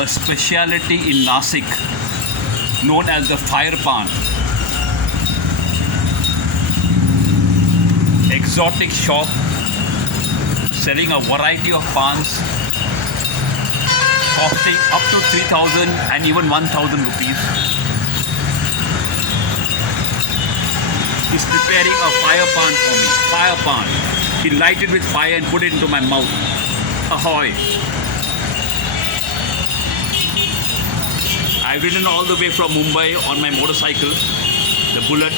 a speciality in Nasik known as the fire pan. Exotic shop selling a variety of pans costing up to 3,000 and even 1,000 rupees. He's preparing a fire pan for me. Fire pan. He light it with fire and put it into my mouth. Ahoy. I've ridden all the way from Mumbai on my motorcycle, the Bullet.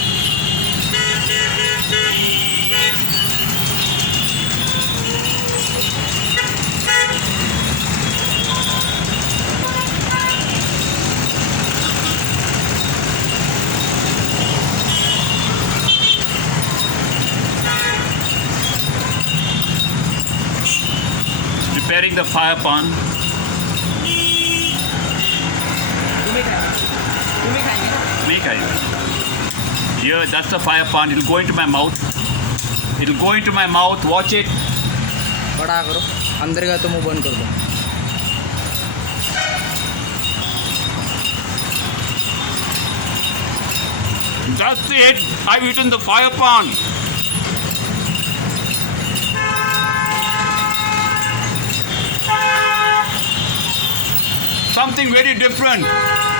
Preparing the fire pan. Here, that's the fire pan. It'll go into my mouth. It'll go into my mouth. Watch it. बड़ा करो अंदर का तो मुंह बंद कर दो. That's it. I've eaten the fire pan. Something very different.